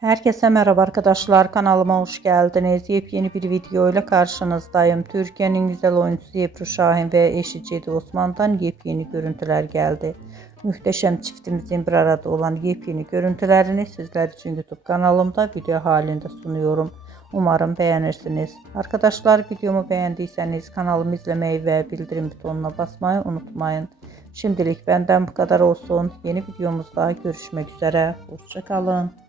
Herkese merhaba arkadaşlar, kanalıma hoş geldiniz. Yepyeni bir video ile karşınızdayım. Türkiye'nin güzel oyuncusu Ebru Şahin ve eşi Cedi Osman'dan yepyeni görüntüler geldi. Muhteşem çiftimizin bir arada olan yepyeni görüntülerini sizler için YouTube kanalımda video halinde sunuyorum. Umarım beğenirsiniz. Arkadaşlar, videomu beğendiyseniz kanalımı izlemeyi ve bildirim butonuna basmayı unutmayın. Şimdilik benden bu kadar olsun. Yeni videomuzda görüşmek üzere. Hoşça kalın.